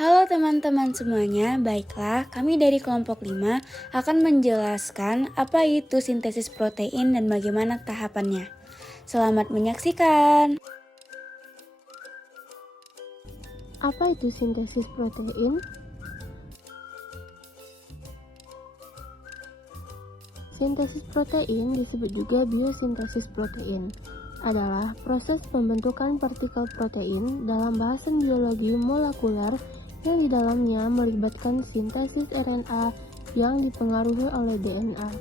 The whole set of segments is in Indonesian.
Halo teman-teman semuanya, baiklah kami dari kelompok 5 akan menjelaskan apa itu sintesis protein dan bagaimana tahapannya. Selamat menyaksikan. Apa itu sintesis protein? Sintesis protein disebut juga biosintesis protein, adalah proses pembentukan partikel protein dalam bahasan biologi molekuler yang di dalamnya melibatkan sintesis RNA yang dipengaruhi oleh DNA.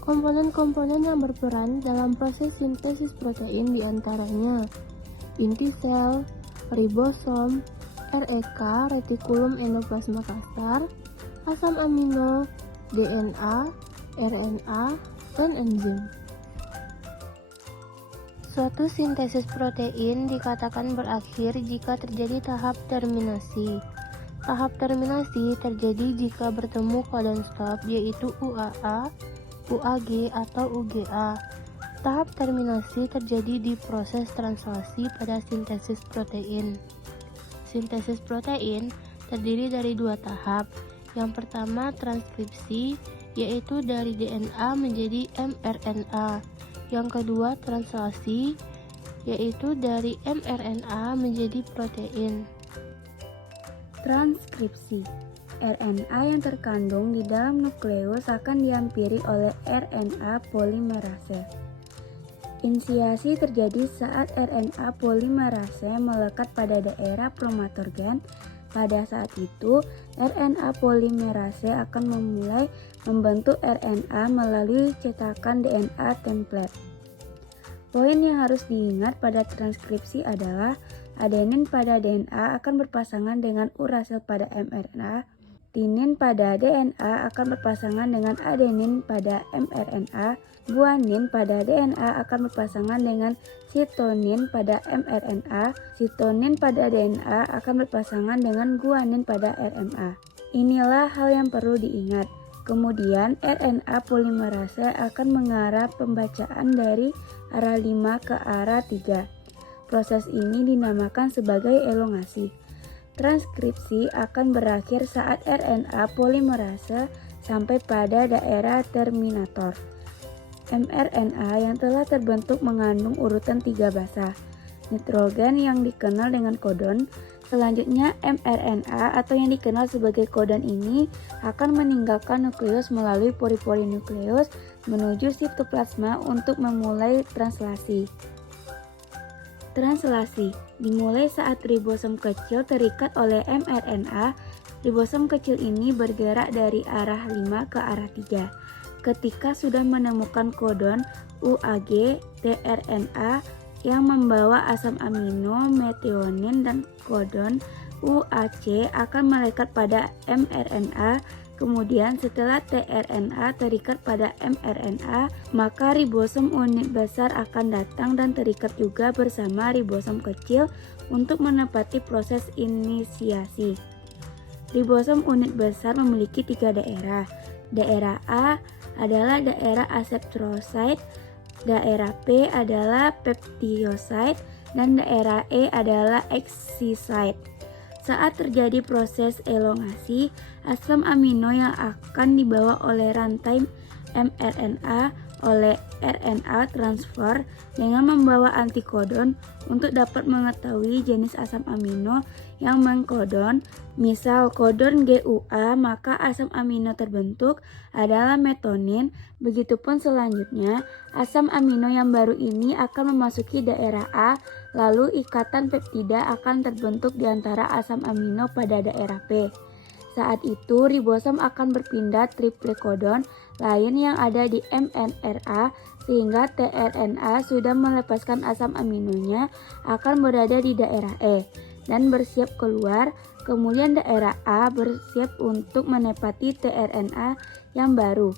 Komponen-komponen yang berperan dalam proses sintesis protein diantaranya inti sel, ribosom, REK retikulum endoplasma kasar, asam amino, DNA, RNA, dan enzim. Suatu sintesis protein dikatakan berakhir jika terjadi tahap terminasi. Tahap terminasi terjadi jika bertemu codon stop yaitu UAA, UAG, atau UGA. Tahap terminasi terjadi di proses translasi pada sintesis protein. Sintesis protein terdiri dari dua tahap. Yang pertama transkripsi, yaitu dari DNA menjadi mRNA. Yang kedua translasi, yaitu dari mRNA menjadi protein. Transkripsi. RNA yang terkandung di dalam nukleus akan dihampiri oleh RNA polimerase. Inisiasi terjadi saat RNA polimerase melekat pada daerah promotor gen. Pada saat itu, RNA polimerase akan memulai membentuk RNA melalui cetakan DNA template. Poin yang harus diingat pada transkripsi adalah adenin pada DNA akan berpasangan dengan urasil pada mRNA, tinin pada DNA akan berpasangan dengan adenin pada mRNA, guanin pada DNA akan berpasangan dengan sitonin pada mRNA, sitonin pada DNA akan berpasangan dengan guanin pada RNA. Inilah hal yang perlu diingat. Kemudian RNA polimerase akan mengarah pembacaan dari arah 5 ke arah 3. Proses ini dinamakan sebagai elongasi. Transkripsi akan berakhir saat RNA polimerase sampai pada daerah terminator. mRNA yang telah terbentuk mengandung urutan 3 basa. Nitrogen yang dikenal dengan kodon. Selanjutnya mRNA atau yang dikenal sebagai kodon ini akan meninggalkan nukleus melalui pori-pori nukleus menuju sitoplasma untuk memulai translasi. Translasi dimulai saat ribosom kecil terikat oleh mRNA. Ribosom kecil ini bergerak dari arah 5 ke arah 3. Ketika sudah menemukan kodon UAG, tRNA yang membawa asam amino, metionin, dan kodon UAC akan melekat pada mRNA. Kemudian setelah tRNA terikat pada mRNA, maka ribosom unit besar akan datang dan terikat juga bersama ribosom kecil untuk menepati proses inisiasi. Ribosom unit besar memiliki 3 daerah. Daerah A adalah daerah aseptrocyte, daerah P adalah peptidosite, dan daerah E adalah excisocyte. Saat terjadi proses elongasi, asam amino yang akan dibawa oleh rantai mRNA oleh RNA transfer dengan membawa antikodon untuk dapat mengetahui jenis asam amino yang mengkodon. Misal kodon GUA, maka asam amino terbentuk adalah metonin. Begitupun selanjutnya, asam amino yang baru ini akan memasuki daerah A, lalu ikatan peptida akan terbentuk di antara asam amino pada daerah P. Saat itu ribosom akan berpindah triple kodon lain yang ada di mRNA sehingga tRNA sudah melepaskan asam aminonya akan berada di daerah E dan bersiap keluar. Kemudian daerah A bersiap untuk menepati tRNA yang baru.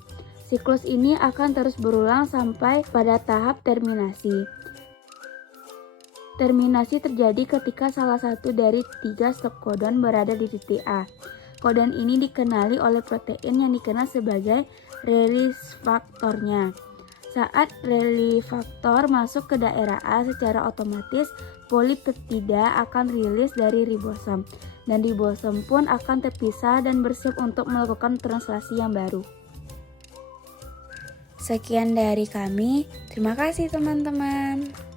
Siklus ini akan terus berulang sampai pada tahap terminasi. Terminasi terjadi ketika salah satu dari 3 stop kodon berada di titik A. Kodon ini dikenali oleh protein yang dikenal sebagai release faktornya. Saat release faktor masuk ke daerah A, secara otomatis polipeptida akan rilis dari ribosom. dan ribosom pun akan terpisah dan bersiap untuk melakukan translasi yang baru. Sekian dari kami, terima kasih teman-teman.